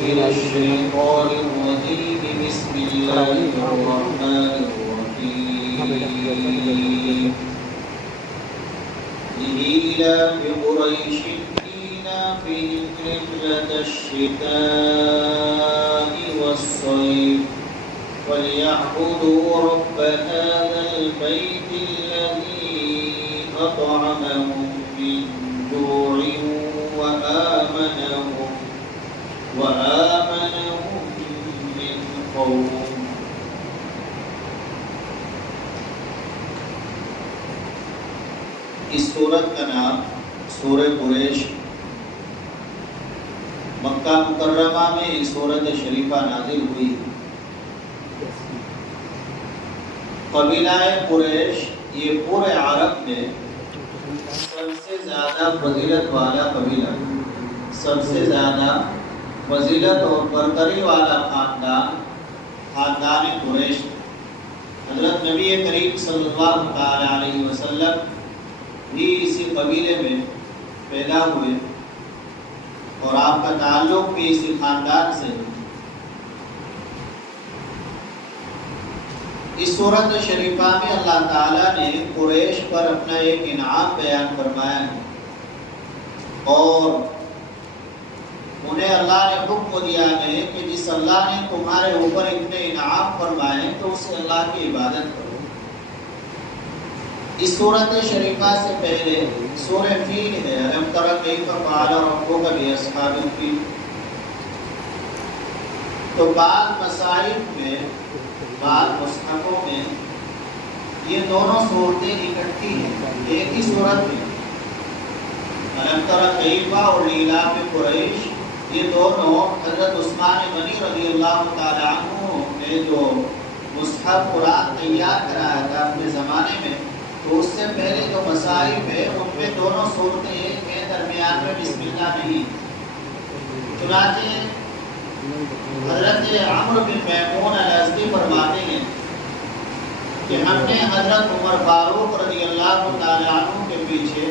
من الشيطان الرجيم بسم الله الرحمن الرحيم لإيلاف قريش إيلافهم رحلة الشتاء والصيف فليعبدوا رب هذا البيت الذي أطعمهم من جوع وآمنهم من خوف. اس سورت کا نام سورہ قریش، مکہ مکرمہ میں یہ سورت شریفہ نازل ہوئی. قبیلہ قریش یہ پورے عرب میں سب سے زیادہ فضیلت والا قبیلہ، سب سے زیادہ فضیلت اور برتری والا خاندان قریش. حضرت نبی کریم صلی اللہ علیہ وسلم بھی اسی قبیلے میں پیدا ہوئے اور آپ کا تعلق بھی اسی خاندان سے. اس سورت شریفہ میں اللہ تعالیٰ نے قریش پر اپنا ایک انعام بیان فرمایا ہے اور انہیں اللہ نے حکم دیا ہے کہ جس اللہ نے تمہارے اوپر اتنے انعام فرمائے تو اس اللہ کی عبادت کرو. اس سورت شریفہ سے پہلے سورہ فیل ہے، الم تر کیف فعل ربک باصحاب الفیل. تو بعض مصائب میں، بعض مصحفوں میں یہ دونوں صورتیں اکٹھی ہیں ایک ہی صورت میں. الم تر کیف اور ایلاف قریش یہ دونوں حضرت عثمان غنی رضی اللہ تعالی عنہ نے جو مصحف قرآن تیار کرایا تھا اپنے زمانے میں، تو اس سے پہلے جو مصائب ہے ان میں دونوں صورتیں ایک ہیں، درمیان میں بسم اللہ نہیں. چنانچہ حضرت عمرو بن میمون الازدی فرماتے ہیں کہ ہم نے حضرت عمر فاروق رضی اللہ تعالی عنہ کے پیچھے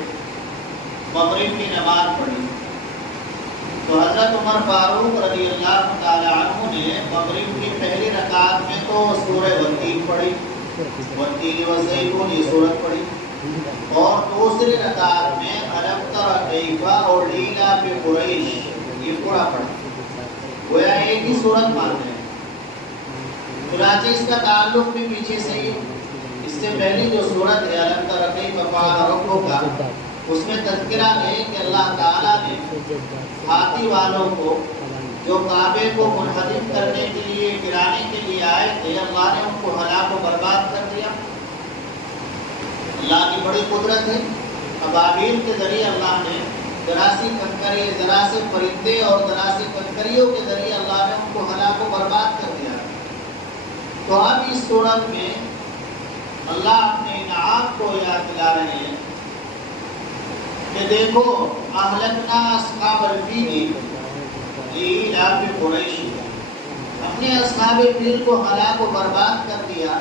مغرب کی نماز پڑھی. تو حضرت عمر فاروق رضی اللہ تعالی عنہ نے مغرب کی پہلی رکعت میں تو سورہ والتین پڑھی، والتین والزیتون یہ سورت پڑھی، اور دوسری رکعت میں الم تر کیف اور ایلاف قریش یہ پورا پڑھا. گویا ایک ہی سورت مانتے ہیں. چنانچہ اس کا تعلق بھی پیچھے سے ہی، اس سے پہلی جو سورت ہے الم تر کیف فعل ربک، اس میں تذکرہ ہے کہ اللہ تعالیٰ نے ہاتھی والوں کو جو کعبے کو منہدم کرنے کے لیے، گرانے کے لیے آئے تھے، اللہ نے ان کو ہلاک و برباد کر دیا. اللہ کی بڑی قدرت ہے. ابابیل کے ذریعے اللہ نے ذرا سی کنکری، ذرا سے پرندے اور ذرا سی کنکریوں کے ذریعے اللہ نے ان کو ہلاک و برباد کر دیا. تو اب اس صورت میں اللہ اپنے انعام کو یاد دلا رہے ہیں کہ دیکھو اہلکنا اصحاب الفیل لإیلاف قریش، اپنے اصحاب فیل کو ہلاک و برباد کر دیا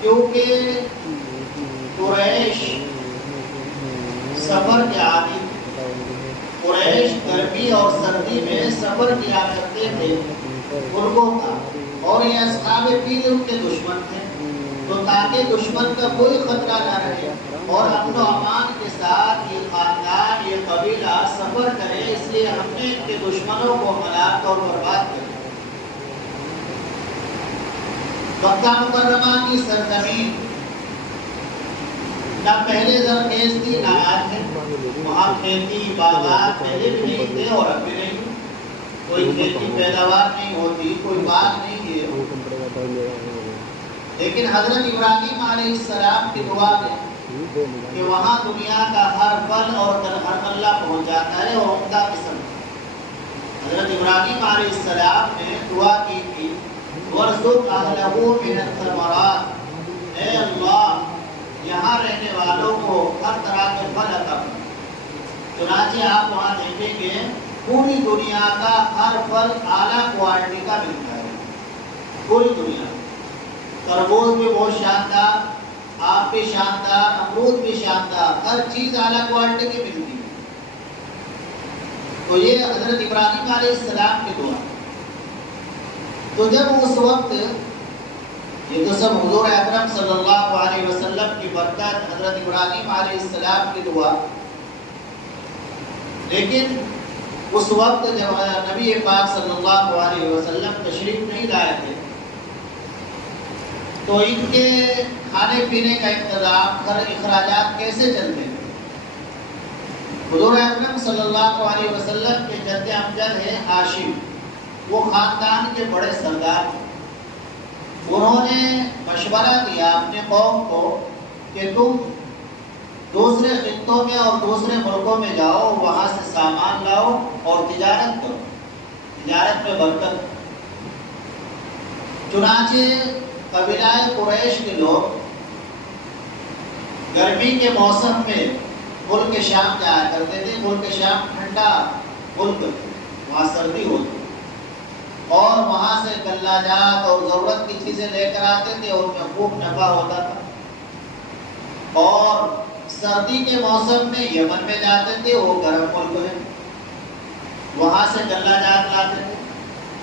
کیونکہ قریش سفر کے عادی. قریش گرمی اور سردی میں سفر کیا کرتے تھے مرغوں کا، اور یہ اصحاب فیل ان کے دشمن تھے. تو تاکہ دشمن کا کوئی خطرہ نہ رہے اور امن و امان کے ساتھ یہ خاندان، یہ قبیلہ سفر کرے، اس لیے ہم نے ان کے دشمنوں کو ہلاک اور برباد کر دیا. مکہ مکرمہ کی سرزمین نہ پہلے زرخیز تھی نہ آج ہے. وہاں کھیتی باغات پہلے بھی نہیں تھے اور اب بھی نہیں. کوئی کھیتی پیداوار نہیں ہوتی، کوئی باغ نہیں ہے. لیکن حضرت ابراہیم علیہ السلام کی دعا ہے کہ وہاں دنیا کا ہر پھل اور ہر غلہ پہنچ جاتا ہے اور عمدہ قسم. حضرت ابراہیم علیہ السلام نے دعا کی تھی وَارْزُقْ أَهْلَهُ مِنَ الثَّمَرَاتِ، اے اللہ یہاں رہنے والوں کو ہر طرح کے پھل عطا کر. چنانچہ آپ وہاں دیکھیں گے پوری دنیا کا ہر پھل اعلیٰ کوالٹی کا ملتا ہے. پوری دنیا تربوز بھی بہت شاندار، آپ بھی شاندار، امرود بھی شاندار، ہر چیز اعلیٰ کوالٹی کی ملتی ہے. تو یہ حضرت ابراہیم علیہ السلام کی دعا. تو جب اس وقت یہ تو سب حضور اکرم صلی اللہ علیہ وسلم کی برکت، حضرت ابراہیم علیہ السلام کی دعا، لیکن اس وقت جب نبی پاک صلی اللہ علیہ وسلم تشریف نہیں لائے تھے تو ان کے کھانے پینے کا انتظام، اخراجات کیسے چلتے تھے؟ حضور اکرم صلی اللہ علیہ وسلم کے جد امجد ہیں ہاشم، وہ خاندان کے بڑے سردار تھے. انہوں نے مشورہ دیا اپنے قوم کو کہ تم دوسرے خطوں میں اور دوسرے ملکوں میں جاؤ، وہاں سے سامان لاؤ اور تجارت کرو، تجارت میں برکت. چنانچہ قبیلہ قریش کے لوگ گرمی کے موسم میں ملک شام جایا کرتے تھے. ملک شام ٹھنڈا ملک، وہاں سردی ہوتی اور وہاں سے غلہ جات اور ضرورت کی چیزیں لے کر آتے تھے اور ان میں خوب نفع ہوتا تھا. اور سردی کے موسم میں یمن میں جاتے تھے، وہ گرم ملک ہے، وہاں سے غلہ جات لاتے تھے.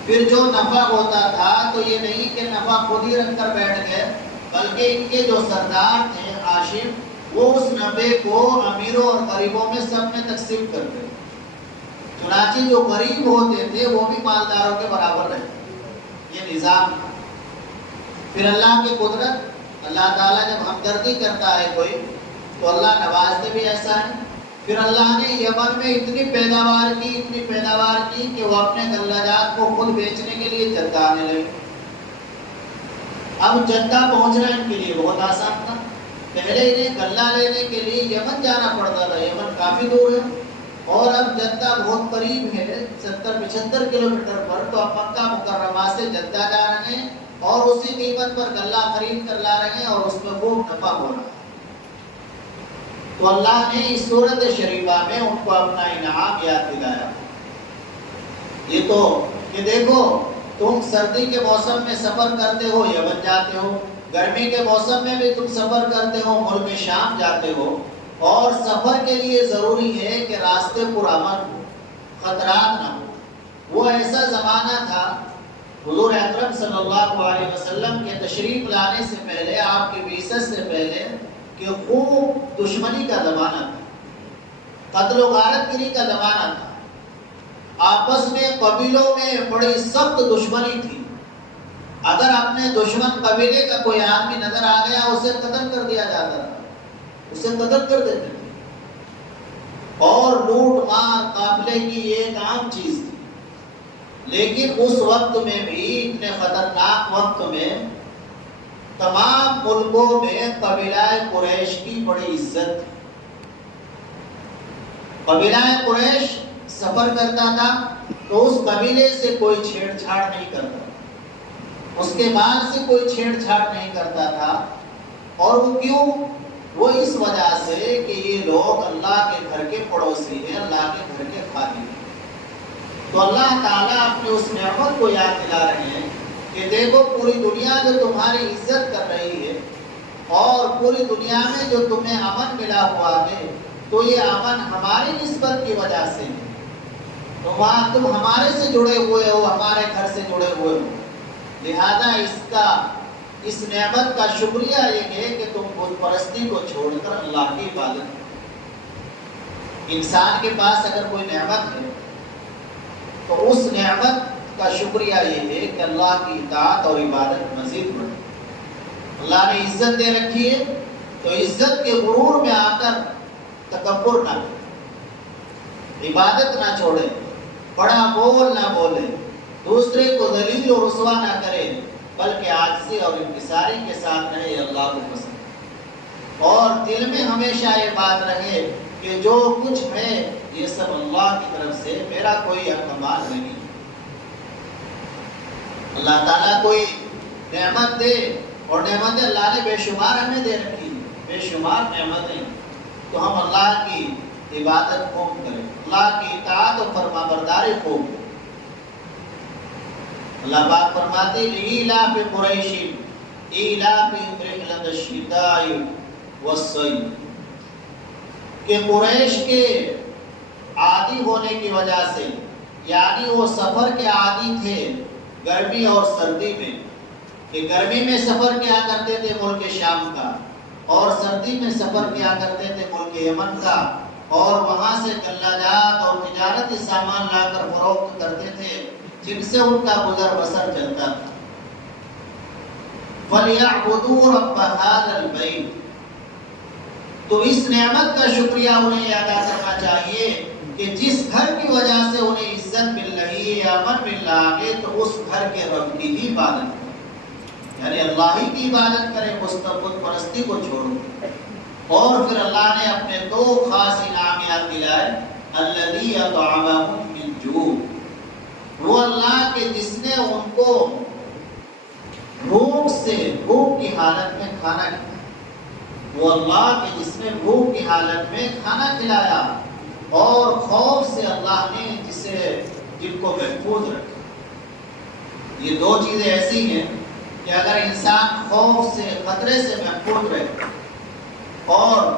پھر جو نفع ہوتا تھا تو یہ نہیں کہ نفع خود ہی رکھ کر بیٹھ گئے، بلکہ ان کے جو سردار تھے ہاشم، وہ اس نفع کو امیروں اور غریبوں میں سب میں تقسیم کرتے تھے. چنانچہ جو غریب ہوتے تھے وہ بھی مالداروں کے برابر رہتے. یہ نظام تھا. پھر اللہ کی قدرت، اللہ تعالیٰ جب ہمدردی کرتا ہے کوئی تو اللہ نوازتے بھی ایسا ہے. پھر اللہ نے یمن میں اتنی پیداوار کی کہ وہ اپنے غلہ جات کو خود بیچنے کے لیے جدہ آنے لگے. اب جدہ پہنچنا ان کے لیے بہت آسان تھا. پہلے انہیں غلہ لینے کے لیے یمن جانا پڑتا تھا، یمن کافی دور ہے، اور اب جدہ بہت قریب ہے، 70-75 کلومیٹر پر. تو اب مکہ مکرمہ سے جدہ جا رہے ہیں اور اسی قیمت پر غلہ خرید کر لا رہے ہیں اور اس میں خوب نفع ہو رہا ہے. تو اللہ نے اس صورت شریفہ میں ان کو اپنا انعام یاد دلایا. یہ تو کہ دیکھو تم سردی کے موسم میں سفر کرتے ہو، یمن جاتے ہو، گرمی کے موسم میں بھی تم سفر کرتے ہو، ملک شام جاتے ہو، اور سفر کے لیے ضروری ہے کہ راستے پرامن ہو، خطرات نہ ہو. وہ ایسا زمانہ تھا حضور اکرم صلی اللہ علیہ وسلم کے تشریف لانے سے پہلے، آپ کی بعثت سے پہلے، کہ خوب دشمنی کا زمانہ تھا، قتل و غارت گری کا زمانہ تھا. آپس میں قبیلوں میں بڑی سخت دشمنی تھی. اگر اپنے دشمن قبیلے کا کوئی آدمی نظر آ گیا اسے قتل کر دیا جاتا تھا، اسے قتل کر دیتے تھے. اور لوٹ مار قافلے کی ایک عام چیز تھی. لیکن اس وقت میں بھی، اتنے خطرناک وقت میں، تمام ملکوں میں قبیلہ قریش کی بڑی عزت تھی. قبیلہ قریش سفر کرتا تھا تو اس قبیلے سے کوئی چھیڑ چھاڑ نہیں کرتا، اس کے مال سے کوئی چھیڑ چھاڑ نہیں کرتا تھا. اور وہ کیوں؟ وہ اس وجہ سے کہ یہ لوگ اللہ کے گھر کے پڑوسی ہیں، اللہ کے گھر کے خادم ہیں. تو اللہ تعالیٰ اپنی اس نعمت کو یاد دلا رہے ہیں کہ دیکھو پوری دنیا جو تمہاری عزت کر رہی ہے اور پوری دنیا میں جو تمہیں امن ملا ہوا ہے، تو یہ امن ہماری نسبت کی وجہ سے ہے. تم ہمارے سے جڑے ہوئے ہو، ہمارے گھر سے جڑے ہوئے ہو. لہذا اس نعمت کا شکریہ یہ ہے کہ تم بت پرستی کو چھوڑ کر اللہ کی عبادت کرو. انسان کے پاس اگر کوئی نعمت ہے تو اس نعمت کا شکریہ یہ ہے کہ اللہ کی اطاعت اور عبادت مزید بڑھے. اللہ نے عزت دے رکھی ہے تو عزت کے غرور میں آ کر تکبر نہ کرے، عبادت نہ چھوڑے، بڑا بول نہ بولے، دوسرے کو ذلیل و رسوا نہ کرے، بلکہ عاجزی اور انکساری کے ساتھ رہے. اللہ کو پسند، اور دل میں ہمیشہ یہ بات رہے کہ جو کچھ ہے یہ سب اللہ کی طرف سے، میرا کوئی کمال نہیں. اللہ تعالیٰ کوئی نعمت دے، اور نعمتیں اللہ نے بے شمار ہمیں دے رکھی، بے شمار نعمتیں، تو ہم اللہ کی عبادت خوب کریں، اللہ کی اطاعت و فرما برداری خوب کریں. اللہ پاک فرماتے لِإِيلَافِ قُرَيْشٍ إِيلَافِهِمْ رِحْلَةَ الشِّتَاءِ وَالصَّيْفِ، کہ قریش کے عادی ہونے کی وجہ سے، یعنی وہ سفر کے عادی تھے گرمی اور سردی میں، کہ گرمی میں سفر کیا کرتے تھے ملک شام کا، اور سردی میں سفر کیا کرتے تھے ملک یمن کا، اور وہاں سے غلہ اور تجارتی سامان لا کر فروخت کرتے تھے، جن سے ان کا گزر بسر چلتا تھا۔ فَلْيَعْبُدُوا رَبَّ هَذَا الْبَيْتِ، تو اس نعمت کا شکریہ انہیں ادا کرنا چاہیے کہ جس گھر کی وجہ سے انہیں عزت مل رہی ہے، امن مل رہا ہے، تو اس گھر کے رب کی ہی عبادت کریں، یعنی اللہ ہی کی عبادت کریں، بت پرستی کو چھوڑو۔ اور پھر اللہ نے اپنے دو خاص انعامات دلائے، الذی اطعمہم من جوع، وہ اللہ کے جس نے ان کو بھوک کی حالت میں کھانا کھلایا، وہ اللہ کے جس نے بھوک کی حالت میں کھانا کھلایا، اور خوف سے اللہ نے جن کو محفوظ رکھا۔ یہ دو چیزیں ایسی ہیں کہ اگر انسان خوف سے، خطرے سے محفوظ رہے اور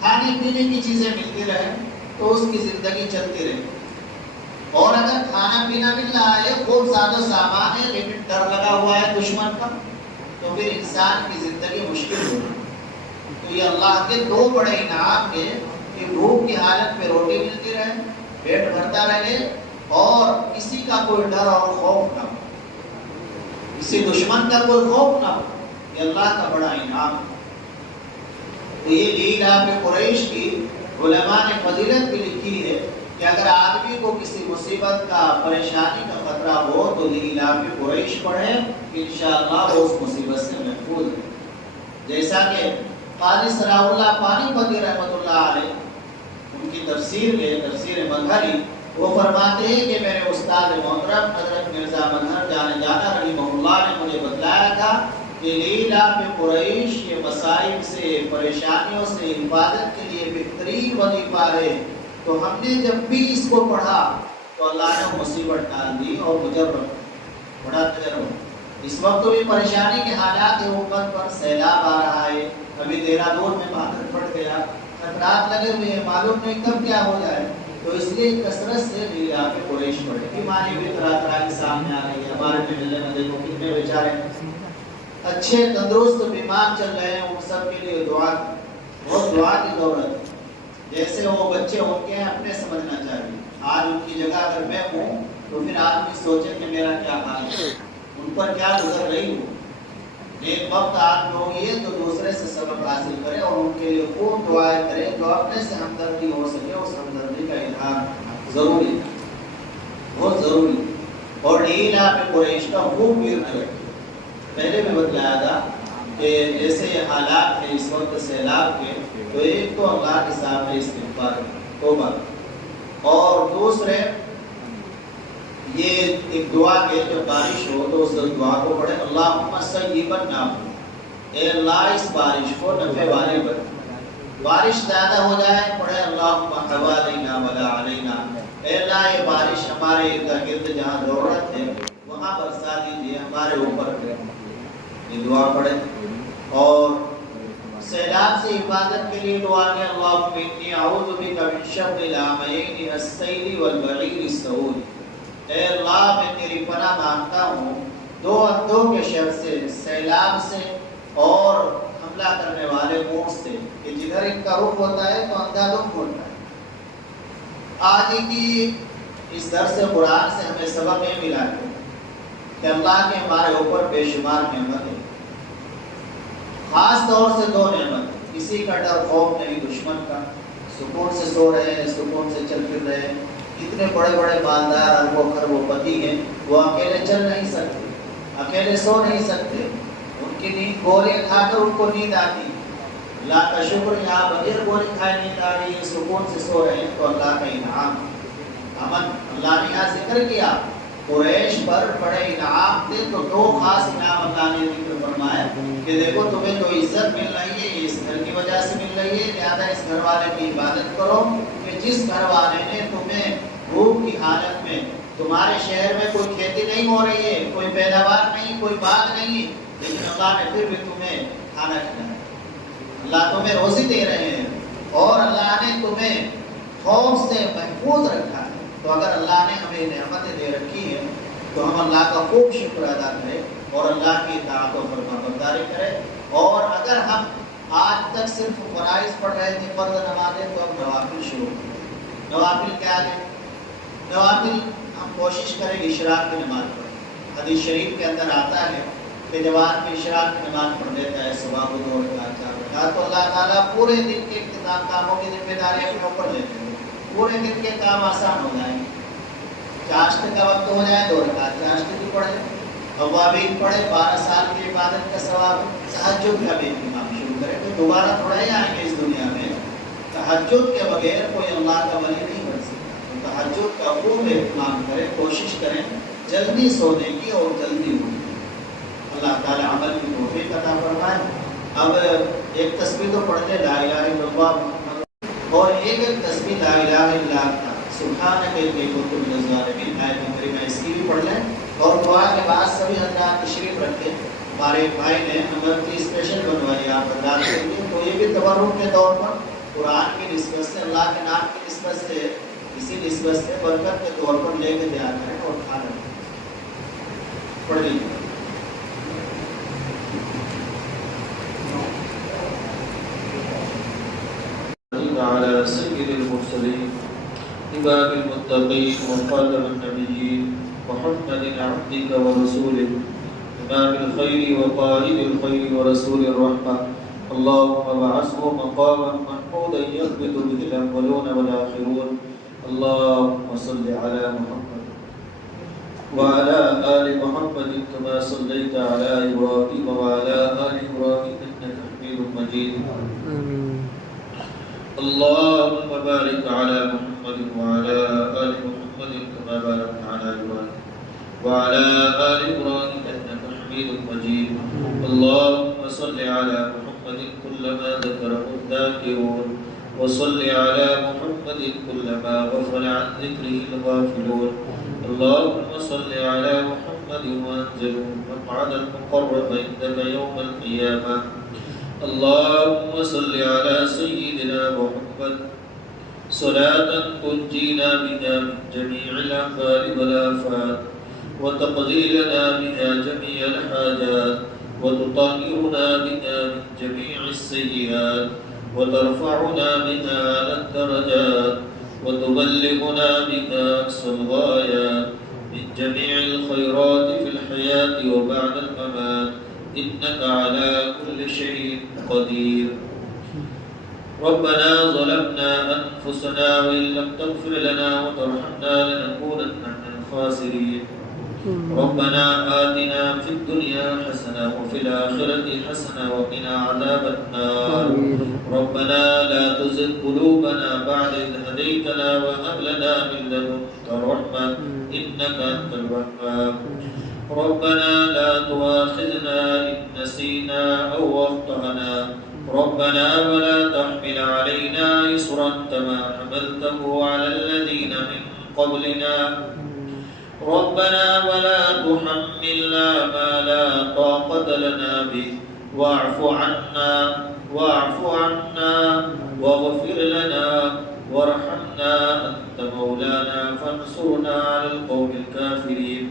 کھانے پینے کی چیزیں ملتی رہے تو اس کی زندگی چلتی رہے، اور اگر کھانا پینا مل رہا ہے، خوب زیادہ سامان ہے، لیکن ڈر لگا ہوا ہے دشمن کا، تو پھر انسان کی زندگی مشکل ہوگی۔ تو یہ اللہ کے دو بڑے انعام ہیں کہ بھوک کی حالت میں روٹی ملتی رہے، پیٹ بھرتا رہے، اور کسی کا کوئی ڈر اور خوف نہ ہو، کسی دشمن کا کوئی خوف نہ ہو، یہ اللہ کا بڑا انعام ہے۔ تو یہ لیلاف قریش کی علماء نے فضیلت بھی لکھی ہے کہ اگر آدمی کو کسی مصیبت کا، پریشانی کا خطرہ ہو تو لیلاف قریش پڑھے، انشاءاللہ وہ اس مصیبت سے محفوظ ہے۔ جیسا کہ قاضی ثناء اللہ پانی پتی رحمۃ اللہ علیہ ان کی تفسیر میں، تفسیر مظہری، وہ فرماتے ہیں کہ میرے استاد محترم حضرت مرزا مظہر جانے جانا رحمہ اللہ نے مجھے بتلایا تھا کہ لیلاف قریش کے مصائب سے، پریشانیوں سے حفاظت کے لیے بہترین وظیفہ ہے۔ تو ہم نے جب بھی اس کو پڑھا تو اللہ نے مصیبت ڈال دی اور مجرب بڑا تجربہ۔ اس وقت بھی پریشانی کے حالات ہے، امت پر سیلاب آ رہا ہے، ابھی دہرادون میں بادل پھٹ گیا، خطرات لگے ہوئے ہیں، معلوم نہیں کب کیا ہو جائے، تو اس لیے کثرت سے لیلاف قریش پڑھے۔ بیماری بھی طرح طرح کے سامنے آ رہی ہے، ہمارے محلے میں دیکھو کتنے بیچارے اچھے تندرست بیمار چل رہے ہیں، ان سب کے لیے دعا، بہت دعا کی ضرورت ہے۔ جیسے وہ بچے ہو کے اپنے سمجھنا چاہیے، آج ان کی جگہ اگر میں ہوں تو پھر آدمی سوچے کہ میرا کیا حال ہے، ان پر کیا گزر رہی ہوں۔ ایک وقت آدمی ہوگی تو دوسرے سے سبق حاصل کرے اور ان کے لیے خوب دعائیں کرے، جو اپنے سے ہمدردی ہو سکے اس ہمدردی کا اظہار ضروری ہے، بہت ضروری ہے۔ اور لیلاف قریش کا خوب ورد رکھے۔ پہلے بھی بتلایا تھا کہ جیسے حالات ہیں اس وقت سیلاب کے، تو ایک تو اللہ کے سامنے استغفار توبہ، اور دوسرے یہ ایک دعا ہے جب بارش ہو تو اس دعا کو پڑھے، اللہم صیبا نافعا، اے اللہ اس بارش کو نفع والے بنا۔ بارش زیادہ ہو جائے پڑھے اللہم حوالینا ولا علینا، اے اللہ یہ بارش ہمارے ارد گرد جہاں ضرورت ہے وہاں برسا دیجیے، ہمارے اوپر یہ دعا پڑھے۔ اور سیلاب سے حفاظت کے لیے دعا ہے، اللہم انی اعوذ بک من شر العامین السیل والبعیر السعود، اے اللہ میں تیری پناہ مانگتا ہوں دو اندھوں کے شر سے، سیلاب سے اور حملہ کرنے والے اونٹ سے، کہ جدھر ان کا رخ ہوتا ہے تو اندھا دکھ ہوتا ہے۔ آج کی اس درس قرآن سے ہمیں سبق یہ ملا ہے کہ اللہ کے ہمارے اوپر بے شمار نعمت ہے، خاص طور سے دو نعمت، کسی کا ڈر خوف نہیں دشمن کا، سکون سے سو رہے ہیں، سکون سے چل پھر رہے ہیں۔ اتنے بڑے بڑے مالدار اربوں خربوں پتی ہیں، وہ اکیلے چل نہیں سکتے، اکیلے سو نہیں سکتے، ان کی نیند گولیاں کھا کر ان کو نیند آتی۔ اللہ کا شکر یہاں بغیر گولی کھائے نیند آ رہی ہے، سکون سے سو رہے ہیں، تو اللہ کا انعام امن۔ اللہ نے یہاں ذکر کیا قریش پر بڑے انعام تھے، تو دو خاص انعام اللہ نے ذکر فرمایا کہ دیکھو تمہیں جو عزت مل رہی ہے یہ اس گھر کی وجہ سے مل رہی ہے، لہذا اس گھر والے کی عبادت کرو، کہ جس گھر والے نے تمہیں بھوک کی حالت میں، تمہارے شہر میں کوئی کھیتی نہیں ہو رہی ہے، کوئی پیداوار نہیں، کوئی باغ نہیں، لیکن اللہ نے پھر بھی تمہیں کھانا کھلایا، اللہ تمہیں روزی دے رہے ہیں، اور اللہ نے تمہیں خوف سے محفوظ رکھا ہے. تو اگر اللہ نے ہمیں نعمتیں دے رکھی ہیں تو ہم اللہ کا خوب شکر ادا کریں اور اللہ کی اطاعت و فرمانبرداری کریں. اور اگر ہم آج تک صرف فرائض پڑھ رہے تھے، فرض نمازیں، تو اب نوافل شروع کریں. نوافل کیا ہے؟ نوافل ہم کوشش کریں اشراق کی نماز پڑھیں. حدیث شریف کے اندر آتا ہے کہ جب آدمی اشراق کی نماز پڑھ لیتا ہے صبح کو 2 رکعت 4 رکعت، تو اللہ تعالیٰ پورے دن کے اختتام کاموں کی ذمہ داری اپنے اوپر لیتے ہیں. پورے دن کے کام آسان ہو جائیں گے. چاشت کا وقت ہو جائے 2 رکعت چاشت کی پڑھیں، اوابین پڑھیں، 12 سال کی عبادت کا ثواب. تہجد کا بھی اہتمام شروع کریں. تو دوبارہ تھوڑا ہی آئیں گے اس دنیا میں. تہجد کے بغیر کوئی اللہ کا ولی نہیں بن سکتا. تو تہجد کا خوب اہتمام کریں، کوشش کریں جلدی سونے کی اور جلدی اٹھنے کی. اللہ تعالیٰ عمل کی توفیق عطا فرمائے. اب ایک تسبیح تو پڑھ لیں لا الہ الا اللہ محمد، اور ایک تسبیح لا الہ الا اللہ سبحانک انی کنت من الظالمین آیت کریمہ اس کی بھی پڑھ لیں. اور دعا کے بعد سبھی حضرات تشریف رکھیں. ہمارے بھائی نے نمبر کی اسپیشل بنوائی آپ حضرات کے لیے، تو یہ بھی تبرک کے طور پر قرآن کی نسبت سے، اللہ کے نام کی نسبت سے، اسی نسبت سے برکت کے طور پر لے کے تیار کریں اور کھانا پڑھ لیجیے. على سيد المرسلين إمام المتقين وخاتم النبيين محمد عبدك ورسولك إمام الخير وقائد الخير ورسول الرحمة. اللهم ابعثه مقاما محمودا يثبت به الأولون والآخرون. اللهم صل على محمد وعلى آل محمد كما صليت على إبراهيم وعلى آل إبراهيم إنك حميد مجيد. اللهم بارك على محمد وعلى آل محمد كما باركت على إبراهيم وعلى آل إبراهيم إنك حميد مجيد. اللهم صل على محمد كلما ذكره الذاكرون وصل على محمد كلما غفل عن ذكره الغافلون. اللهم صل على محمد وأنزله مقعد المقرب عندك يوم القيامة. اللهم صل على سيدنا محمد صلاة تنجينا بها من جميع الأحوال والآفات وتقضي لنا بها جميع الحاجات وتطهرنا بها من جميع السيئات وترفعنا بها على الدرجات وتبلغنا بها أقصى الغايات من جميع الخيرات في الحياة وبعد الممات إنك على كل شيء قدير. ربنا ظلمنا أنفسنا وإن لم تغفر لنا وترحمنا لنكونن من الخاسرين. ربنا آتنا في الدنيا حسنة وفي الآخرة حسنة وقنا عذاب النار. ربنا لا تزغ قلوبنا بعد إذ هديتنا وهب لنا من لدنك رحمة إنك أنت الوهاب. ربنا لا تؤاخذنا إن نسينا أو أخطأنا. ربنا ولا تحمل علينا إصرا كما حملته على الذين من قبلنا. ربنا ولا تحملنا ما لا طاقة لنا به واعف عنا واغفر لنا وارحمنا أنت مولانا فانصرنا على القوم الكافرين.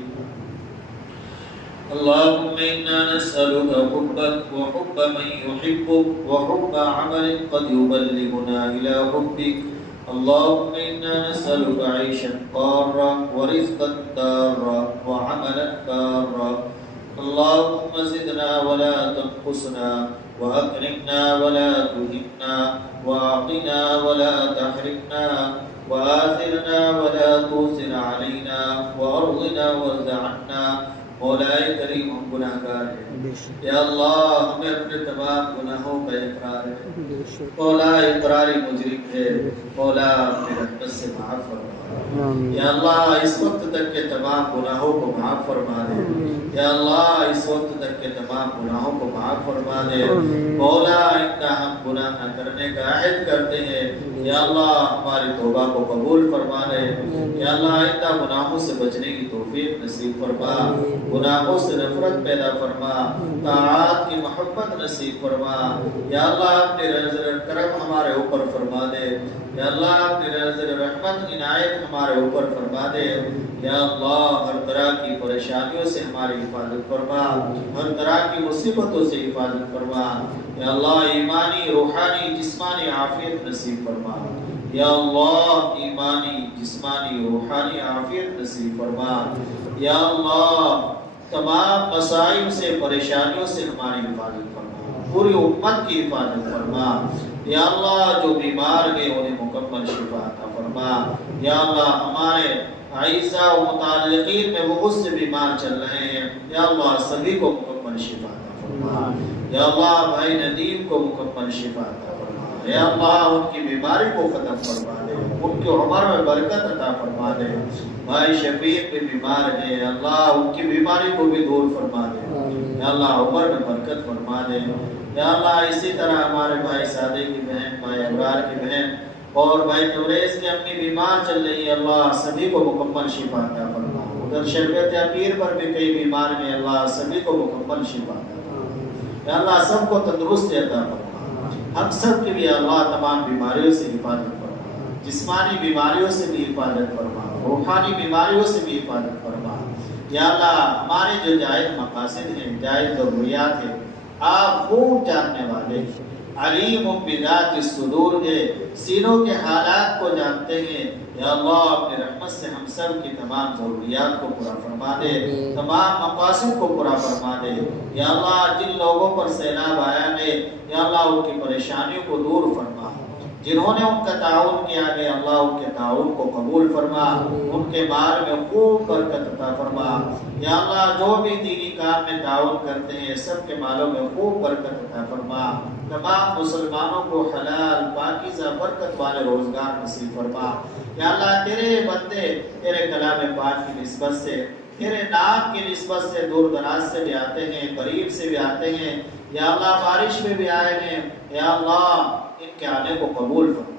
اللهم إنا نسألك حبك وحب من يحبك وحب عمل قد يبلغنا إلى حبك. اللهم إنا نسألك عيشا قارا ورزقا دارا وعملا بارا. اللهم زدنا ولا تنقصنا وأكرمنا ولا تهنا وأعطنا ولا تحرمنا وآثرنا ولا تؤثر علينا وأرضنا وارض عنا. مولا کریم ہم گناہ گار ہیں، یا اللہ ہمیں اپنے تمام گناہوں کا اقرار ہے. مولا اقراری مجرم ہے، مولا اپنے رحمت سے معاف فرما. یا اللہ اس وقت تک کے تمام گناہوں کو معاف فرما دے یا اللہ اس وقت تک کے تمام گناہوں کو معاف فرما دے مولا اتنا ہم گناہ نہ کرنے کا عہد کرتے ہیں یا اللہ ہماری توبہ کو قبول فرما دے یا اللہ اتنا گناہوں سے بچنے کی توفیق نصیب فرما گناہوں سے نفرت پیدا فرما طاعات کی محبت نصیب فرما یا اللہ اپنے نظر کرم ہمارے اوپر فرما دے یا اللہ اپنی نظر رحمت عنایت ہمارے اوپر فرما دے یا اللہ ہر طرح کی پریشانیوں سے ہماری حفاظت فرما ہر طرح کی مصیبتوں سے حفاظت فرما یا اللہ ایمانی روحانی جسمانی عافیت نصیب فرما یا اللہ ایمانی جسمانی روحانی عافیت نصیب فرما یا اللہ تمام مسائل سے پریشانیوں سے ہماری حفاظت فرما پوری امت کی حفاظت فرما یا اللہ جو بیمار ہیں انہیں مکمل شفا عطا فرما یا اللہ ہمارے اعزاء و متعلقین میں بہت سے بیمار چل رہے ہیں یا اللہ سبھی کو مکمل شفا عطا فرما یا اللہ بھائی ندیم کو مکمل شفا عطا فرما یا اللہ ان کی بیماری کو ختم فرما دے ان کی عمر میں برکت عطا فرما دے بھائی شفیق بھی بیمار ہیں اللہ ان کی بیماری کو بھی دور فرما دے یا اللہ عمر میں برکت فرما دے یا اللہ اسی طرح ہمارے بھائی سادے کی بہن بھائی ابرار کی بہن اور بھائی توریز کی امی بیمار چل رہی ہے اللہ سبھی کو مکمل شفا عطا فرما ادھر شربت امیر پر بھی کئی بیمار ہیں اللہ سبھی کو مکمل شفا عطا فرما یا اللہ سب کو تندرست عطا فرما ہم سب کے بھی اللہ تمام بیماریوں سے حفاظت فرما جسمانی بیماریوں سے بھی حفاظت فرما روحانی بیماریوں سے بھی حفاظت فرما یا اللہ ہمارے جو جائز مقاصد ہیں جائز ضروریات ہیں آپ خوب جاننے والے علیم بذات الصدور ہے سینوں کے حالات کو جانتے ہیں یا اللہ اپنے رحمت سے ہم سب کی تمام ضروریات کو پورا فرما دے تمام مقاصد کو پورا فرما دے یا اللہ جن لوگوں پر سیلاب آیا ہے یا اللہ ان کی پریشانیوں کو دور فرما جنہوں نے ان کا تعاون کیا ہے اللہ ان کے تعاون کو قبول فرما ان کے مال میں خوب برکت عطا فرما یا اللہ جو بھی دینی کام میں تعاون کرتے ہیں سب کے مالوں میں خوب برکت عطا فرما تمام مسلمانوں کو حلال پاکیزہ برکت والے روزگار نصیب فرما یا اللہ تیرے بندے تیرے کلام پاک کی نسبت سے تیرے نام کی نسبت سے دور دراز سے بھی آتے ہیں قریب سے بھی آتے ہیں یا اللہ بارش میں بھی آئے ہیں یا اللہ ان کے آنے کو قبول فرما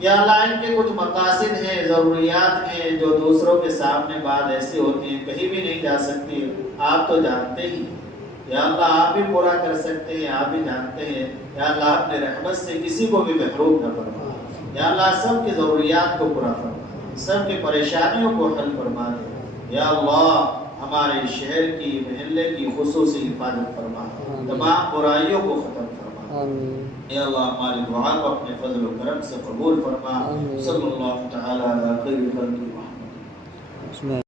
یا اللہ ان کے کچھ مقاصد ہیں ضروریات ہیں جو دوسروں کے سامنے بات ایسی ہوتی ہیں کہیں بھی نہیں جا سکتی آپ تو جانتے ہی یا اللہ آپ بھی پورا کر سکتے ہیں آپ بھی جانتے ہیں یا اللہ اپنے رحمت سے کسی کو بھی محروم نہ فرما یا اللہ سب کی ضروریات کو پورا فرما سب کی پریشانیوں کو حل فرما دے یا اللہ ہمارے شہر کی محلے کی خصوصی حفاظت فرما تمام برائیوں کو ختم فرما اے اللہ ہماری دعا کو اپنے فضل و کرم سے قبول فرما صلی اللہ تعالی علی خیر خلق محمد